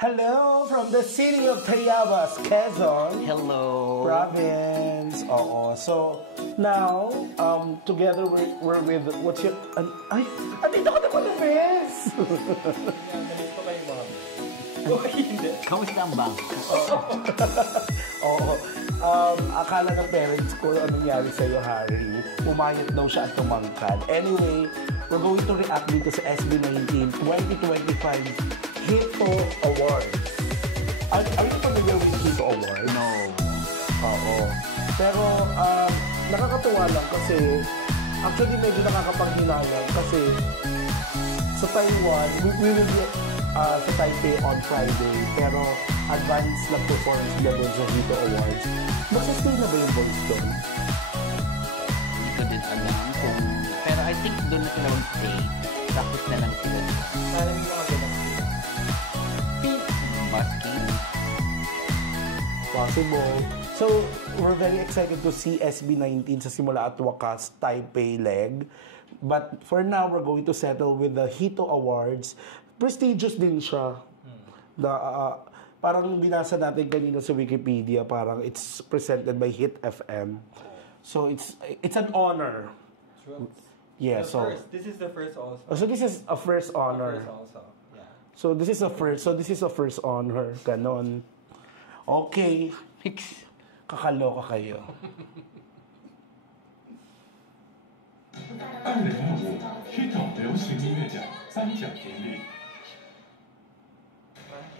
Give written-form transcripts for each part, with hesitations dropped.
Hello from the city of Tayabas, Quezon. Hello. Province. Oo. So, now, together we're with, what's your, ay, andito ka naman ng miss! Namiss ko kayo, ma'am. Hindi. Kamusta ang bank? Oo. Akala ng parents ko, ano nangyari sa'yo, Harry? Pumayat daw siya at tumangkad. Anyway, we're going to react dito sa SB19 2025 Hito Awards. Are you familiar with Hito Awards? No. Oo. Pero, nakakatuwa lang kasi, actually medyo nakakapanghinayang kasi sa Taiwan, we will be sa Taipei on Friday, pero advanced na performance nila doon sa Hito Awards. Magsastay na ba yung voice doon? Hindi ko din alam kung... Pero I think doon na sila mag-stay. Tapos na lang sila. Maraming mga ganun. Basking. Possible. So, we're very excited to see SB19 sa simula at wakas Taipei leg. But for now, we're going to settle with the Hito Awards. Prestigious din siya. Parang binasa natin kanina sa Wikipedia, parang it's presented by Hit FM. So, it's an honor. True. Yeah, so... This is the first also. So, this is a first honor. First also. Yeah. So, this is a first honor. Ganon. Okay. Fix. Kakaloka kayo. 2025虚总流行音乐奖颁奖典礼。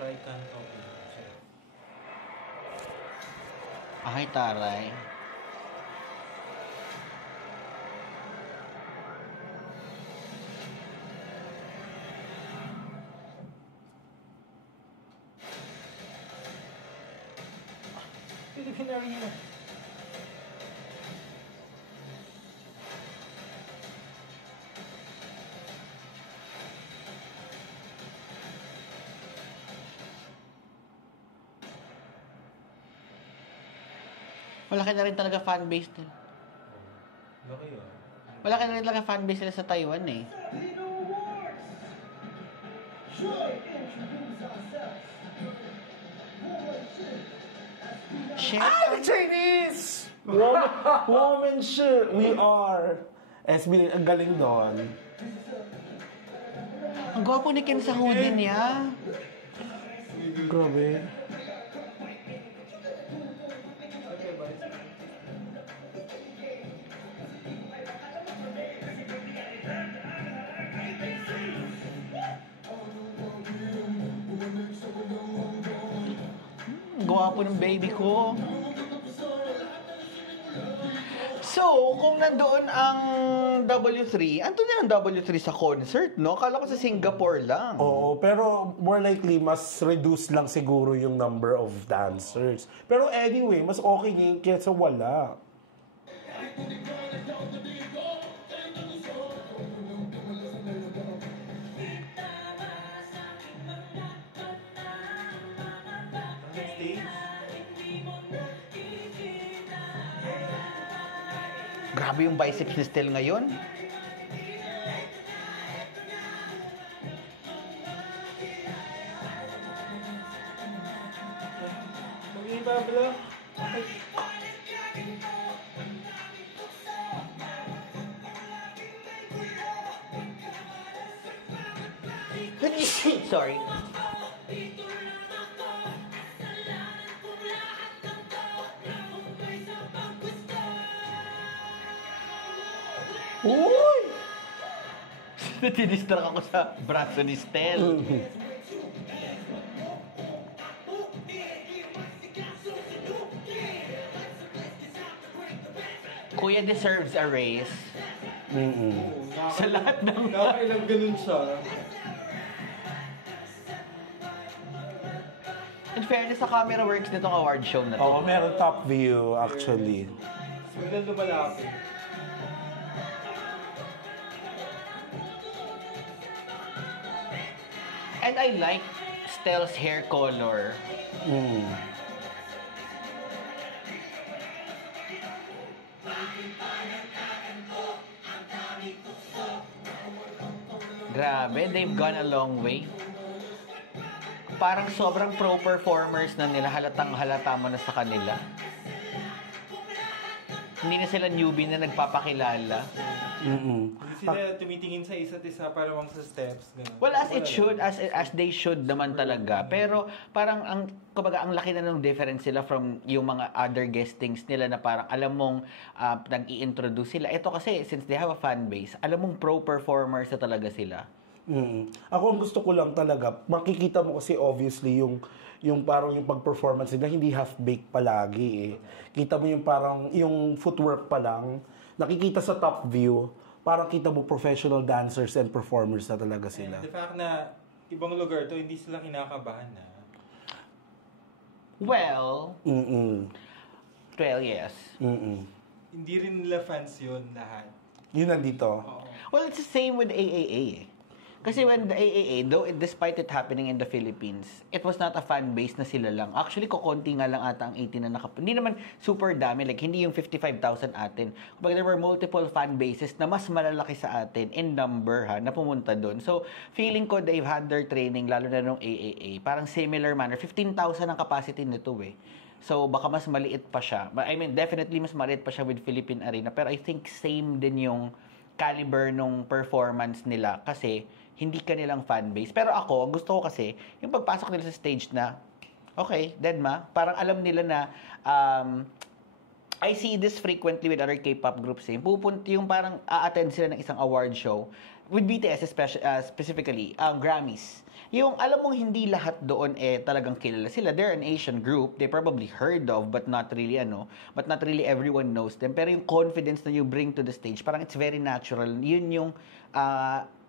Try can't open. Ay, taray. Filipino Arena. Malaki na rin talaga fanbase nila. Laki yun. Malaki na rin talaga fanbase nila sa Taiwan eh. Shit. Ah, the Chinese! Woman shit, we are. SB, ang galing doon. Ang gwapo ni Ken sa hoodie niya. Grabe. Okay, bye. Ang gwapo ng baby ko. So, kung nandoon ang W3, andun na ang W3 sa concert, no? Kala ko sa Singapore lang. Oo, pero more likely, mas reduce lang siguro yung number of dancers. Pero anyway, mas okay yun kaysa wala. Grabe yung biceps ni Stel ngayon. Magiging Pablo. Sorry. Uy! Natidistract ako sa braso ni Stel. Kuya deserves a raise. Sa lahat ng... Nakakailang ganun siya. In fairness sa camera works nitong award show na to. Oo, meron top view actually. Biglang lumalapit. And I like Stel's hair color. Grabe, they've gone a long way. parang sobrang pro performers na nila, halatang halata mo na sa kanila. Hindi na sila newbie na nagpapakilala. Hindi sila tumitingin sa isa't isa para lang sa steps. Ganun. Well, as it should, as they should naman talaga. Pero parang kumbaga ang laki na ng difference sila from yung mga other guestings nila na parang alam mong nag-i-introduce sila. Ito kasi, since they have a fan base, alam mong pro performers na talaga sila. Ako ang gusto ko lang talaga, makikita mo kasi obviously yung parang yung pag-performance nila, hindi half-baked palagi eh. Kita mo yung parang, yung footwork pa lang, nakikita sa top view, parang kita mo professional dancers and performers na talaga sila. And the fact na ibang lugar to, hindi sila kinakabahan na. Well, yes. Hindi rin nila fans yun lahat. Yun nandito. Oo. Well, it's the same with AAA. Kasi when the AAA, though despite it happening in the Philippines, it was not a fan base na sila lang. Actually, kukonti nga lang ata ang 18 na hindi naman super dami. Like, hindi yung 55,000 atin. But there were multiple fan bases na mas malalaki sa atin in number na pumunta doon. So, feeling ko they've had their training, lalo na nung AAA. Parang similar manner. 15,000 ang capacity nito eh. So, baka mas maliit pa siya. I mean, definitely mas maliit pa siya with Philippine Arena. Pero I think same din yung caliber nung performance nila kasi hindi kanilang fan base. Pero ako, gusto ko kasi yung pagpasok nila sa stage na okay, Deadma, parang alam nila na I see this frequently with other K-pop groups eh. Pupunta yung parang a-attend sila ng isang award show with BTS specifically, Grammys. Yung alam mong hindi lahat doon talagang kilala sila. They're an Asian group. They probably heard of but not really everyone knows them. Pero yung confidence na you bring to the stage, parang it's very natural. Yun yung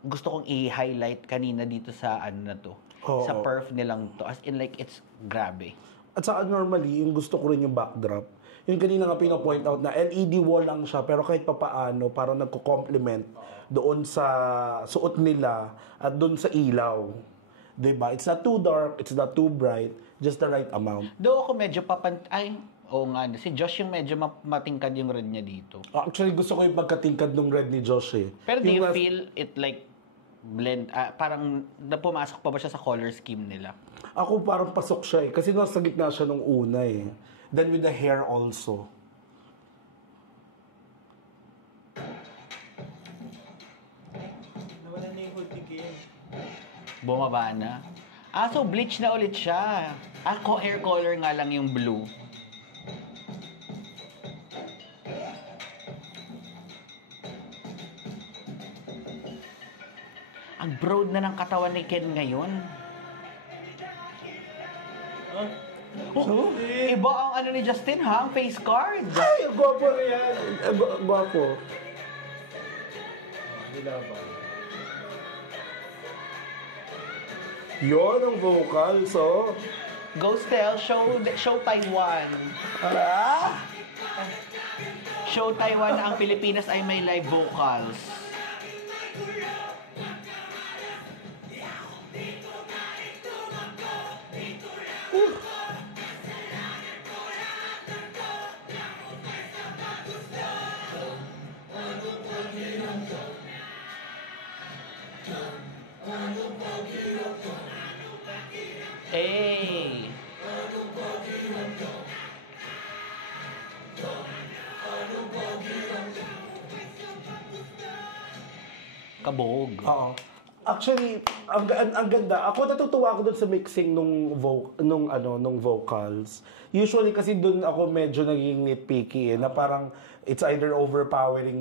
gusto kong i-highlight kanina dito sa na to. Sa perf nilang to. As in like it's grabe. At saka normally, yung gusto ko rin yung backdrop. Yung kanina nga pinapoint out na LED wall lang siya pero kahit papaano parang nagko-complement doon sa suot nila at doon sa ilaw. Diba? It's not too dark, it's not too bright, just the right amount. Though ako medyo oo nga, si Josh yung medyo matingkad yung red niya dito. Actually, gusto ko yung pagkatingkad ng red ni Josh eh. Pero do you feel it like blend, parang pumasok pa ba siya sa color scheme nila? Ako parang pasok siya eh. Kasi nasa gitna siya nung una eh. Then with the hair also. Nawala na yung hood ni Kim. Bumaba na. So bleach na ulit siya. Hair color nga lang yung blue. Ang broad na ng katawan ni Ken ngayon. Iba ang ni Justin ha, ang face card. Ay, gwapo na yan. Gwapo. Nilaban. Yun ang vocals, oh. Ghostel, show Taiwan. Show Taiwan na ang Pilipinas ay may live vocals. Hey! Kabog. Oo. Actually, ang ganda. Ako natutuwa ako dun sa mixing nung vocals. Usually kasi dun ako medyo naging nitpicky na parang it's either overpowering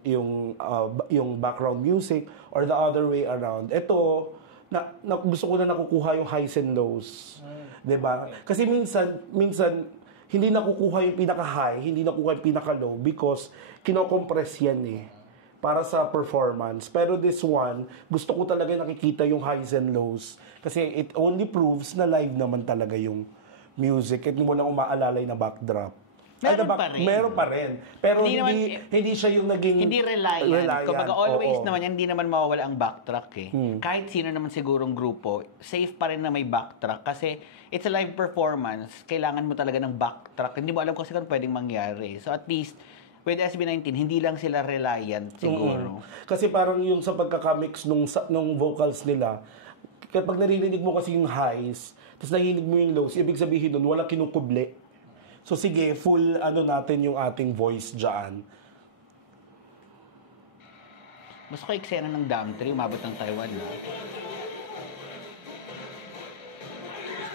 yung background music or the other way around. Ito, gusto ko na nakukuha yung highs and lows. 'Di ba? Kasi minsan hindi nakukuha yung pinaka-high, hindi nakukuha yung pinaka-low because kino-compress yan eh para sa performance. Pero this one, gusto ko talaga nakikita yung highs and lows kasi it only proves na live naman talaga yung music at mo lang umaalalay na backdrop. Meron pa rin. Pero hindi siya yung naging hindi reliant. Kumbaga always naman, hindi naman mawawala ang backtrack eh. Kahit sino naman sigurong grupo, safe pa rin na may backtrack kasi it's a live performance. Kailangan mo talaga ng backtrack. Hindi mo alam kasi kung pwedeng mangyari. So at least, with SB19, hindi lang sila reliant siguro. Kasi parang yung sa pagkakamix nung vocals nila, kapag naririnig mo kasi yung highs, tapos narinig mo yung lows, ibig sabihin nun, walang kinukuble. So sige, full natin yung ating voice dyan. Mas ko eksena ng Dam 3, umabot ng Taiwan. No?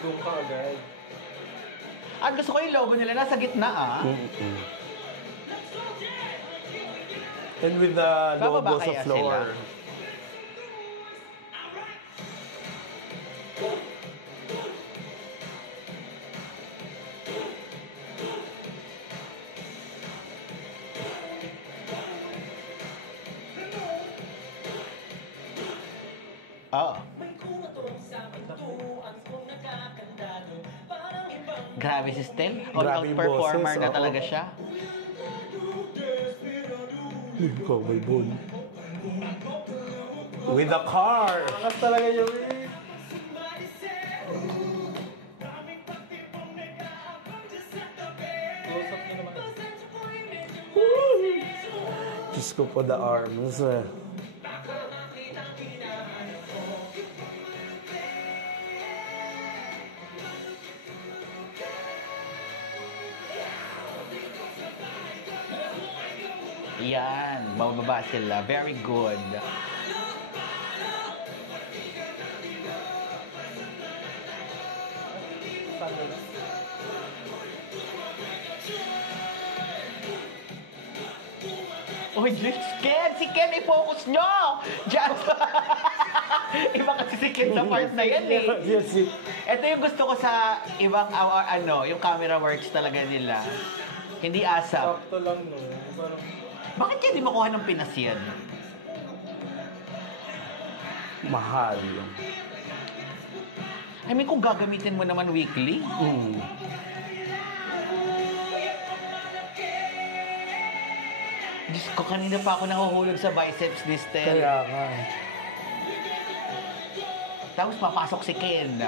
Doon ka agad. At gusto ko yung logo nila, nasa gitna And with the Bababa logo sa kaya floor. sila? Oh. Grabe si Stel. All-out Grabe yung performer boses, na oo. talaga siya. Cowboy boy. With the car. Angas talaga yung close up niya naman. Diyos ko po, the arms. Yan, bababa sila. Very good. Uy, Ken! Si Ken, i-focus nyo! Diyan! Iba kasi si Ken sa part na yan eh. Yes, it. Ito yung gusto ko sa ibang, yung camera works talaga nila. Hindi asap. Sakto lang, no? Parang, Bakit kaya di makuha ng Pinas yan? Mahal. I mean, kung gagamitin mo naman weekly. Diyos ko, kanina pa ako nahuhulog sa biceps ni Stel. Kaya nga. Tapos papasok si Ken.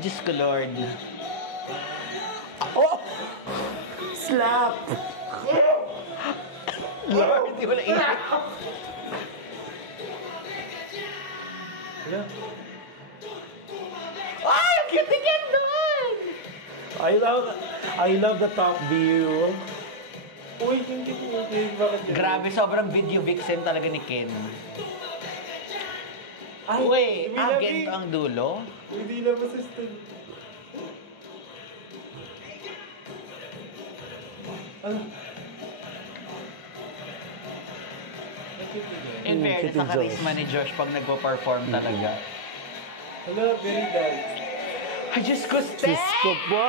Diyos ko, Lord. Oh! Slap! Hindi mo naisip. wala. Ay, cute ni Ken doon! I love the top view. Uy, hindi ko okay. Bakit yun? Grabe, sobrang video vixen talaga ni Ken. Ay, Uy, Milabi. ganito ang dulo. Hindi na masistent. Ano? In fairness, Kitty sa Josh. charisma ni Josh pag nagpo-perform talaga. Hello, very nice. Ay, Diyos ko, Stel! Diyos ko po.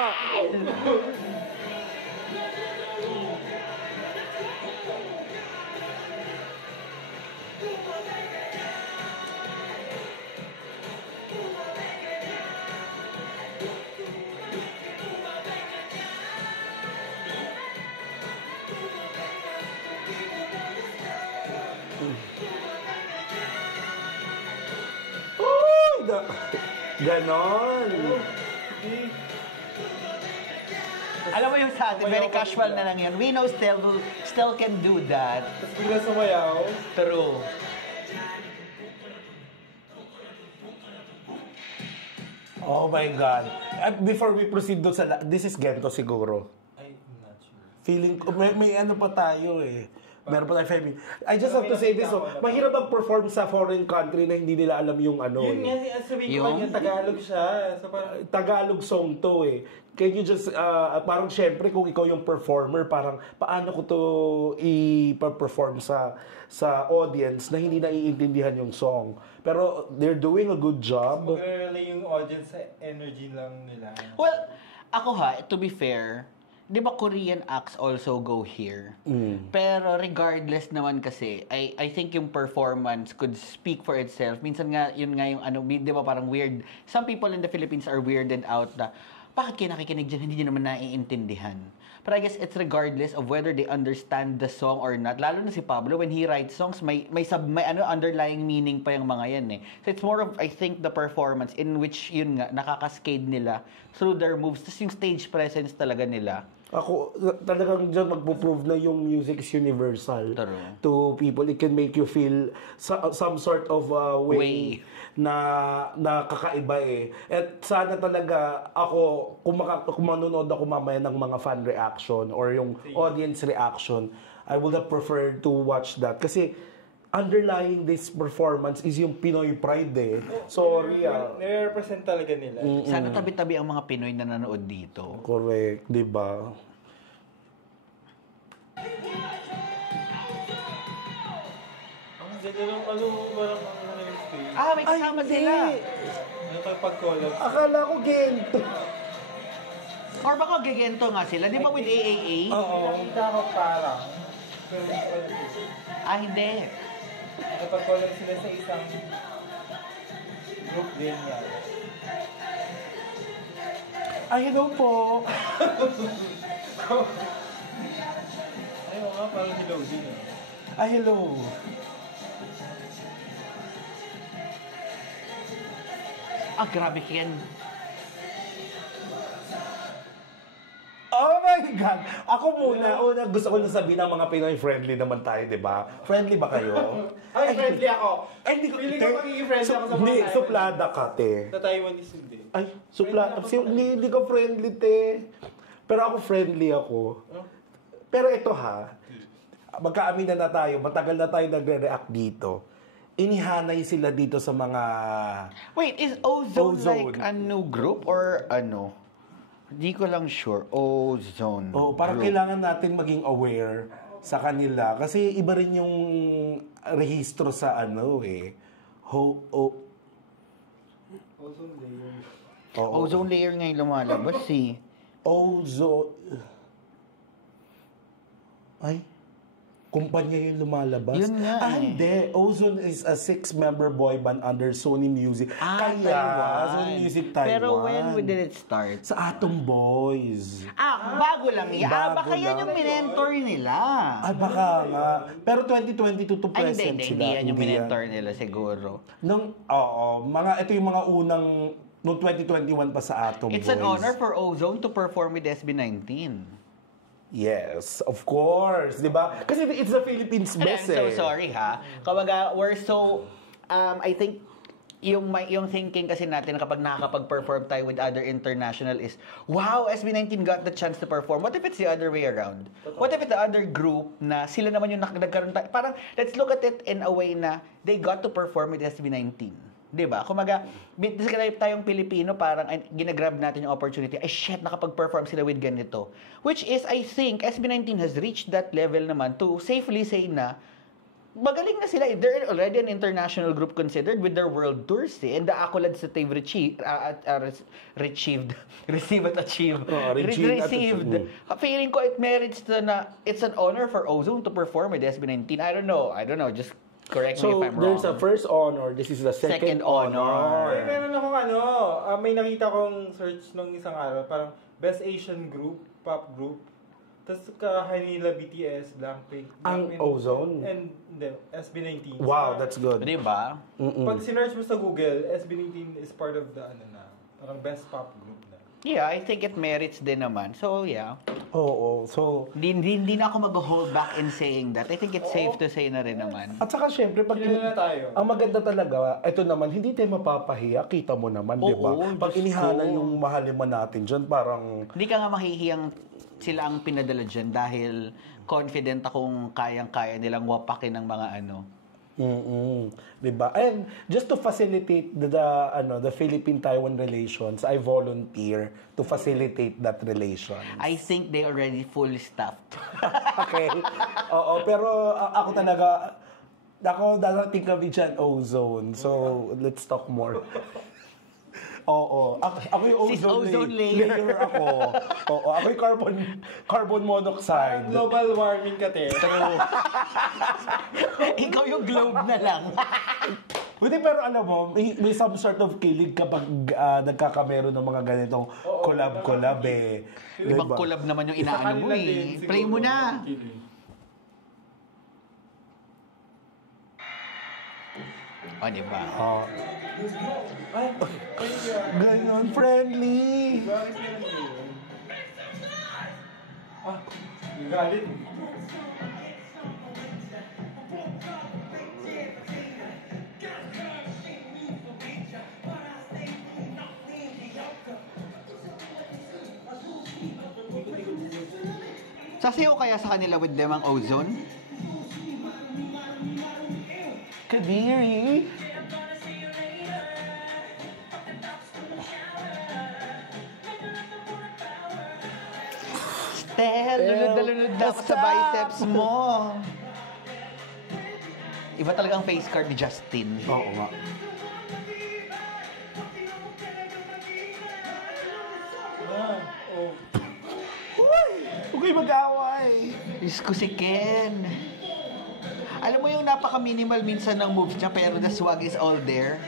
Uy! Ganon. Alam mo yung sa atin, very casual na lang yun. We know Stel can do that. Tapos bigla sumayaw. True. Oh my God. Before we proceed doon this is Gento siguro. I'm not sure. Feeling ko, may ano pa tayo eh. Meron pa tayo 5 minutes. I just have to say this, mahirap mag-perform sa foreign country na hindi nila alam yung ano Yun nga, eh. sabihin ko Yung- kanya, Tagalog siya. So parang, Tagalog song to eh. Can you just, parang syempre kung ikaw yung performer, parang paano ko to i-perform sa audience na hindi naiintindihan yung song. Pero they're doing a good job. mag-relay yung audience sa energy lang nila. Well, ako to be fair, di ba Korean acts also go here? Pero regardless naman kasi, I think yung performance could speak for itself. Minsan nga, yun nga yung di ba parang weird. Some people in the Philippines are weirded out na, bakit kayo nakikinig dyan, hindi nyo naman naiintindihan. But I guess it's regardless of whether they understand the song or not. Lalo na si Pablo, when he writes songs, may underlying meaning pa yung mga yan eh. So it's more of, I think, the performance in which, yun nga, nakakaskade nila through their moves. Tapos yung stage presence talaga nila. Ako, talagang dyan magpo-prove na yung music is universal True. to people. It can make you feel some sort of way na kakaiba eh. At sana talaga ako, kung manonood ako mamaya ng mga fan reaction or yung audience reaction, I would have preferred to watch that. Kasi underlying this performance is yung Pinoy pride eh. Sorry Nire-represent talaga nila. Sana tabi-tabi ang mga Pinoy na nanood dito. Correct, di ba? Ang ganda ng parang ano yung stage. May kasama sila. Ano tayo pag-collab? Akala ko gento. Or baka gagento nga sila. Di ba with AAA? Nakita ko parang. Pero Hindi. nakapag-collab sila sa isang group din yan. Ay, hello po. Ayun nga, parang hello din eh. Ay, hello. Grabe Ken. Oh my God! Ako una gusto ko na sabihin ng mga Pinoy friendly naman tayo, di ba? Friendly ba kayo? Ay, friendly ako. Ay, hindi ko. Feeling ko magiging friendly ako sa mga Hindi, Taiwanese. suplada ka, te. Sa Taiwanese hindi. Ay, suplada. Hindi ka friendly, te. Pero ako friendly ako. Pero ito ha, magkaamina na tayo, matagal na tayo nagre-react dito. Inihanay sila dito sa mga... Wait, is Ozone, Ozone. like a new group or ano? Hindi ko lang sure. Ozone. Oh, parang group. kailangan natin maging aware sa kanila. Kasi iba rin yung rehistro sa ano eh. Ozone layer. Ozone layer nga yung lumalabas eh. Ozone... Ay, kumpanya yung lumalabas. Yun nga eh. Hindi. Ozone is a 6-member boy band under Sony Music. Taiwan. Sony Music Taiwan. Pero when did it start? Sa Atom Boys. Bago lang yan. Bago Baka yan lang. yung minentor nila. Ay, baka nga. Pero 2022 to Ay, present hindi, sila. hindi yan yung Hindi minentor nila siguro. Ito yung mga unang, noong 2021 pa sa Atom It's Boys. an honor for Ozone to perform with SB19. Yes, of course. Di ba? Kasi it's the Philippines And best I'm so eh. sorry ha. Kumbaga, we're so, I think, yung thinking kasi natin kapag nakakapag-perform tayo with other international is, wow, SB19 got the chance to perform. What if it's the other way around? What if it's the other group na sila naman yung nagkaroon tayo? Parang, let's look at it in a way na they got to perform with SB19. Diba? Kumaga, describe tayong Pilipino, parang ginagrab natin yung opportunity. Ay, shit, nakapag-perform sila with ganito. Which is, I think, SB19 has reached that level naman to safely say na, magaling na sila. They're already an international group considered with their world tours and the accolades that they've received. Feeling ko it merits na it's an honor for Ozone to perform with SB19. I don't know. Just correct me if I'm wrong. There's a first honor. This is the second honor. Ay, meron akong may nakita kong search nung isang araw, parang Best Asian Group, Pop Group. Tapos kahanin nila BTS, Blackpink. Ang Ozone? And SB19. Wow, that's good. Diba? Pag sinearch mo sa Google, SB19 is part of the parang best pop group na. Yeah, I think it merits din naman. So, yeah. Oo. So, Hindi na ako mag-hold back in saying that. I think it's safe to say na rin naman. at saka syempre, pag Kilala na tayo. ang maganda talaga, ito naman, hindi tayo mapapahiya. Kita mo naman, di ba? Oo, Pag Diyos inihala ko. yung mahalima natin dyan, parang... Hindi ka nga mahihiyang sila ang pinadala dyan dahil confident akong kayang-kaya nilang wapakin ng mga ano. Diba? And just to facilitate the Philippine-Taiwan relations, I volunteer to facilitate that relation. I think they already fully staffed. Okay? Oo, pero ako talaga, darating kami dyan, Ozone. So, let's talk more. Oo. Ako yung Sis ozone, ozone layer. layer. ako. Oo. Ako yung carbon monoxide. Global warming ka, te. Ikaw yung globe na lang. Hindi, pero alam mo, may some sort of kilig kapag nagkakamero ng mga ganitong collab-collab eh. Ibang Diba? collab naman yung inaano mo eh. Play mo na. O, diba? Ganon, friendly. Galit. Sasayaw kaya sa kanila with them ang Ozone? Kadiri. Tel, lunod na lunod na ako sa biceps mo. Iba talaga ang face card ni Justin. Oo nga. Oh. Huwag kayo mag-away. Diyos ko si Ken. Alam mo yung napaka-minimal minsan ng moves niya pero the swag is all there.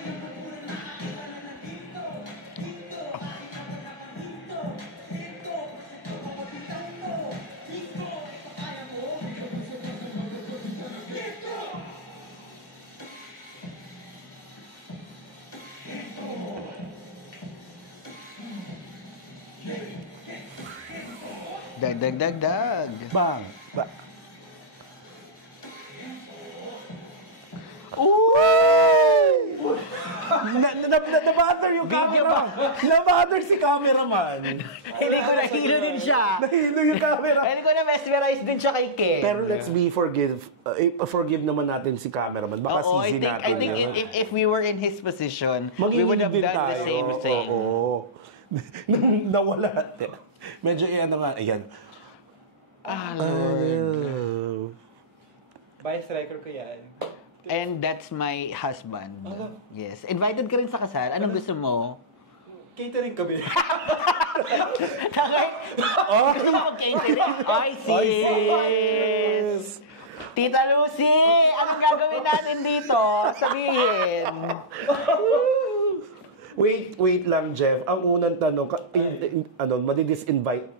Dag. Bang. Ba. Na-bother yung Video camera. Na-bother si cameraman. Hindi ko nahilo din siya. Nahilo yung camera. Hindi ko na mesmerize din siya kay Ken. Pero let's be forgive naman natin si cameraman. Baka Oo, sisi natin. I think yun. if we were in his position, we would have Manginginig done din the tayo. same thing. Oo. Nawala. Medyo ano nga, ayan. Ah, Lord. Vice striker ko yan. And that's my husband. Yes. Invited ka rin sa kasal. Anong gusto mo? Catering kami. Gusto mo mag-catering? Ay, sis! Tita Lucy! Anong gagawin natin dito? Sabihin. Wait lang, Jeff. Ang unang tanong, madi-disinvited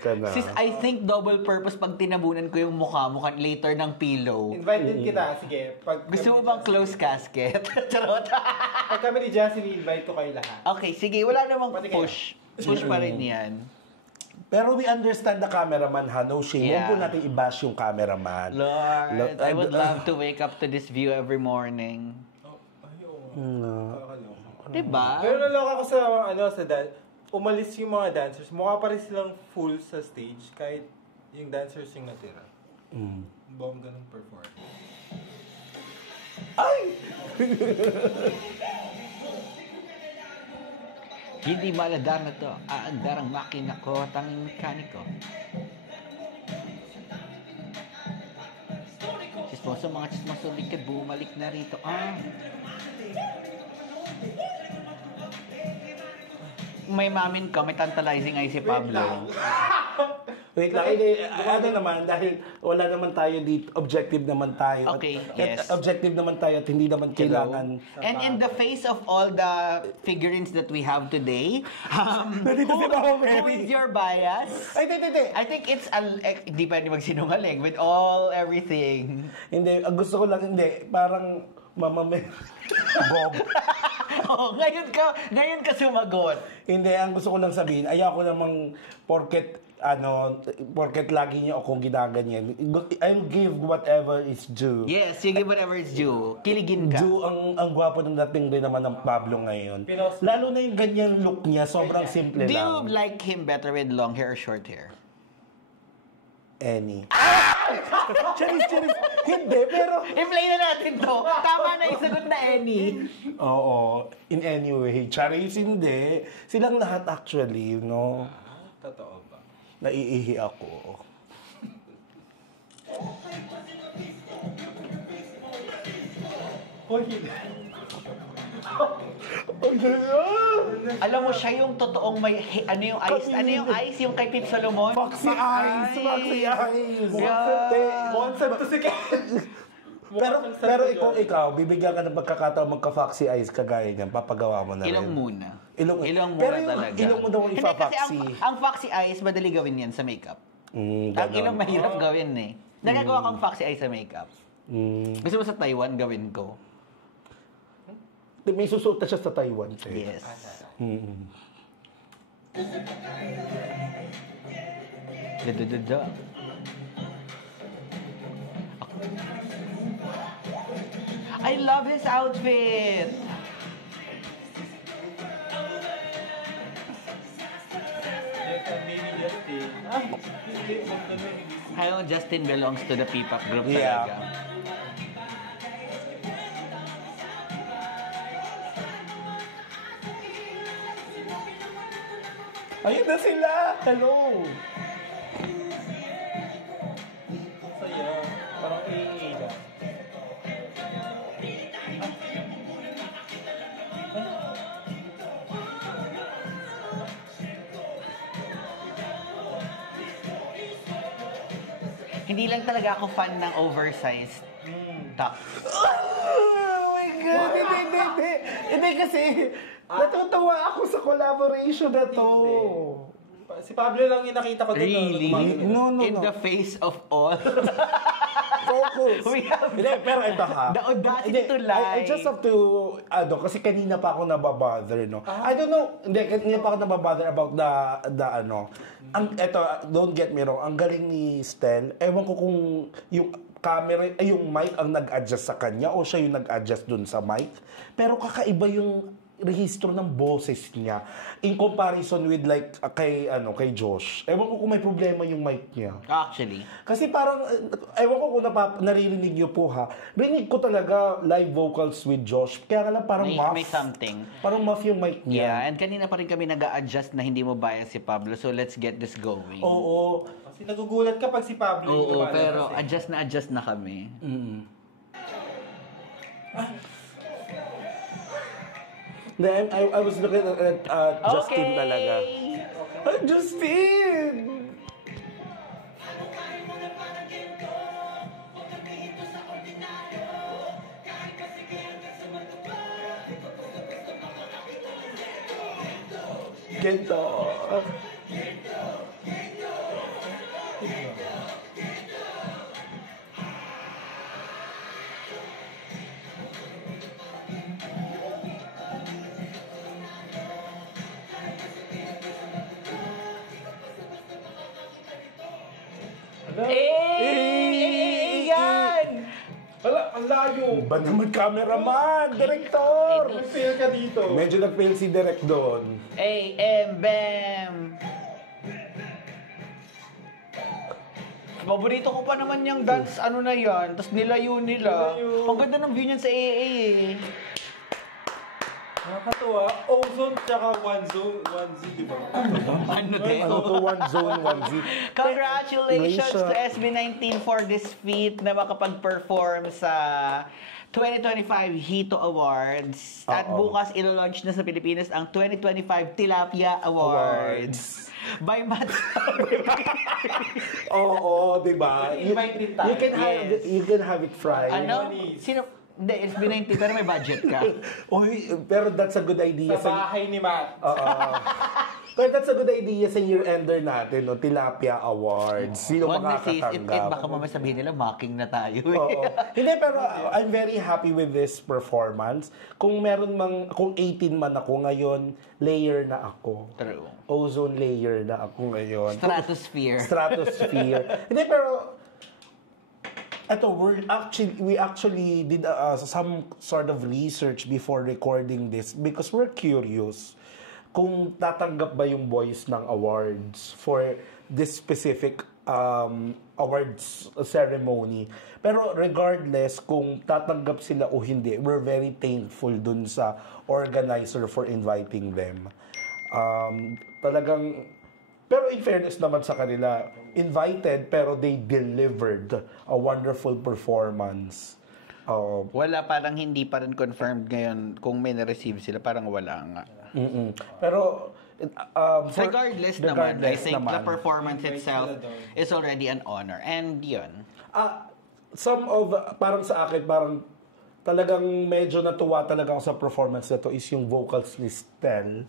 ka na. Sis, I think double purpose pag tinabunan ko yung mukha mo later ng pillow. Invite din kita. Sige. Gusto mo bang close casket? Charot. Pag kami ni Justin, i-invite ko kayo lahat. Okay, sige. Wala namang Pati kayo. push. Push pa rin yan. Pero we understand the cameraman, ha? No shame. Yeah. Huwag po natin i-bash yung cameraman. Lord, I would love to wake up to this view every morning. Diba? Pero naloka ko sa umalis yung mga dancers. Mukha pa rin silang full sa stage kahit yung dancers yung natira. Bongga ng performance. Hindi maladar na to. Aandar ang makina ko, tanging mekaniko. Chismoso, mga chismoso, likad, bumalik na rito. May mamin ka, may tantalizing ay si Pablo. Wait lang, ano naman, dahil wala naman tayo dito, objective naman tayo. Okay, At yes. Objective naman tayo at hindi naman kailangan. And in the face of all the figurines that we have today, Nandito si Mama Mary. who is your bias? Ay, hindi. I think it's hindi pwede magsinungaling with everything. Hindi, ang gusto ko lang, hindi, parang Mama Mary. Bob. Oh, ngayon ka sumagot. Hindi, ang gusto ko lang sabihin, ayaw ko namang porket lagi niyo akong ginaganyan. I'll give whatever is due. Yes, you give whatever is due. Kiligin ka. Due ang gwapo ng dating din naman ng Pablo ngayon. Pinos- Lalo na yung ganyan look niya, sobrang simple Do you lang. like him better with long hair or short hair? Any. Charis. Hindi, pero... I-play na natin to. Tama na isagot na Annie. Oo, in any way. Charis, hindi. Silang lahat actually, Totoo ba? Naiihi ako. Hoy, Alam mo siya yung totoong may ano yung ice yung kay Pete Solomon? Foxy eyes! concept to si Ken. Pero ikaw, bibigyan ka ng pagkakataon magka-foxy eyes kagaya niyan, papagawa mo na rin. Ilong muna. Ilong muna pero yung talaga. ilong mo daw Hindi, ipa-foxy. kasi ang foxy eyes, madali gawin yan sa makeup. Ang Ganon. ilong mahirap gawin eh. Nagagawa kong foxy eyes sa makeup. Gusto mo sa Taiwan, gawin ko. May susuot na siya sa Taiwan. Yes. Da-da-da-da. I love his outfit! Maybe Justin. Hindi. Wag na may Kaya Justin belongs to the P-pop group Yeah. talaga. Ayun na sila! Hello! saya. Parang AA lang. Hindi lang talaga ako fan ng oversized top. Oh my God! Hindi. Hindi kasi natutuwa ako sa collaboration na to. Si Pablo lang yung nakita ko doon. Really? No. In the face of all. Focus. We have Hindi, pero ito ha. the audacity Hindi, to lie. I just have to, kasi kanina pa ako nababother, no? I don't know, kanina pa ako nababother about the eto, don't get me wrong, ang galing ni Stel, ewan ko kung yung camera, yung mic ang nag-adjust sa kanya o siya yung nag-adjust dun sa mic. Pero kakaiba yung rehistro ng boses niya in comparison with like kay Josh. Ewan ko kung may problema yung mic niya. Actually. Kasi parang, ewan ko kung naririnig niyo po ha, rinig ko talaga live vocals with Josh. Kaya nga lang parang muff. May something. Parang muff yung mic niya. Yeah, and kanina pa rin kami nag-a-adjust na hindi mo bias si Pablo. So let's get this going. Oo. Kasi nagugulat ka pag si Pablo yung Oo, lumalabas pero eh. adjust na kami. Then, I was looking at Justin talaga. Justin! Gento. Yan! Hala, ang layo. Ba naman cameraman, director? Nag-fail ka dito. Medyo nag-fail si Direk doon. A.M. Paborito ko pa naman yung dance, ano na yan. Tapos nilayo nila. Nilayo. Ang ganda ng view niyan sa AA eh. Nakakatuwa. Ozone tsaka one Z, di ba? Ano din? Ano to, one zone, one Z. Congratulations to Malaysia. SB19 for this feat na makapag-perform sa 2025 Hito Awards. At Oo. bukas ilo-launch na sa Pilipinas ang 2025 Tilapia Awards. By Matt. Oo, di ba? Invite din tayo. Yes. You can have it fried. Ano? Sino? Hindi, SB19 pero may budget ka. Uy, pero that's a good idea. Sa bahay ni Matt. Oo. Pero that's a good idea sa year-ender natin, no? Tilapia Awards. Sino Huwag na sis, makakatanggap? baka mamaya sabihin nila, mocking na tayo. Oo. Hindi, pero I'm very happy with this performance. Kung 18 man ako ngayon, layer na ako. True. Ozone layer na ako ngayon. Stratosphere. Stratosphere. Hindi, pero we actually did some sort of research before recording this because we're curious kung tatanggap ba yung boys ng awards for this specific awards ceremony. Pero regardless kung tatanggap sila o hindi, we're very thankful dun sa organizer for inviting them. Pero in fairness naman sa kanila, invited pero they delivered a wonderful performance. Wala, parang hindi pa rin confirmed ngayon kung may na-receive sila, parang wala nga. Pero Regardless naman, I think naman, the performance itself is already an honor. And yun. parang sa akin, parang talagang medyo natuwa talaga ako sa performance na to is yung vocals ni Stel.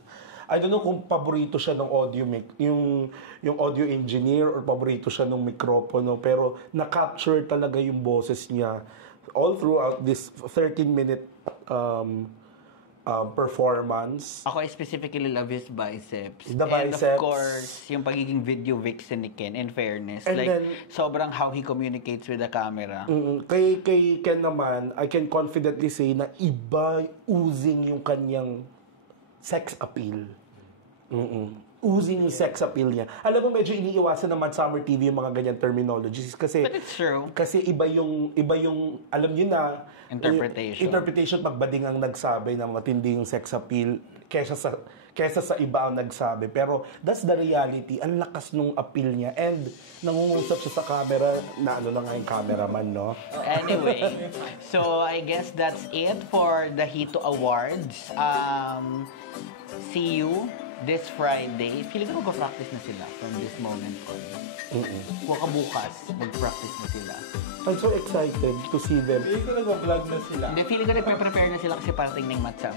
I don't know kung paborito siya ng audio yung audio engineer or paborito siya ng mikropono, pero na-capture talaga yung boses niya all throughout this 13-minute performance. Ako, I specifically love his biceps. The And biceps. of course, yung pagiging video vixen ni Ken, in fairness. And like, then, sobrang how he communicates with the camera. Kay Ken naman, I can confidently say na iba oozing yung kanyang sex appeal. Oozing yung sex appeal niya. Alam mo, medyo iniiwasan naman Summer TV yung mga ganyan terminologies kasi But it's true. kasi iba yung alam niyo na Interpretation. pagbading ang nagsabi na matindi yung sex appeal kesa sa iba ang nagsabi. Pero that's the reality. Ang lakas nung appeal niya and nangungusap siya sa camera na ano na nga yung cameraman, no? Anyway, so I guess that's it for the Hito Awards. See you this Friday. Feeling ko mag-practice na sila from this moment on. Bukas, mag-practice na sila. I'm so excited to see them. Feeling ko nag-vlog na sila. Hindi, feeling ko nagpe-prepare na sila kasi parating ng matsam.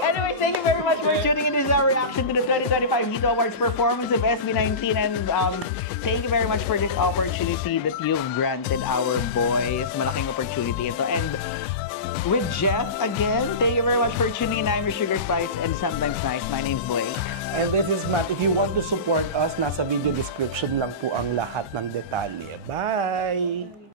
Anyway, thank you very much for tuning in. This is our reaction to the 2025 Hito Awards performance of SB19. And thank you very much for this opportunity that you've granted our boys. Malaking opportunity ito. And with Jeff, again, thank you very much for tuning in. I'm your Sugar Spice and sometimes nice. My name's Blake. And this is Matt. If you want to support us, nasa video description lang po ang lahat ng detalye. Bye!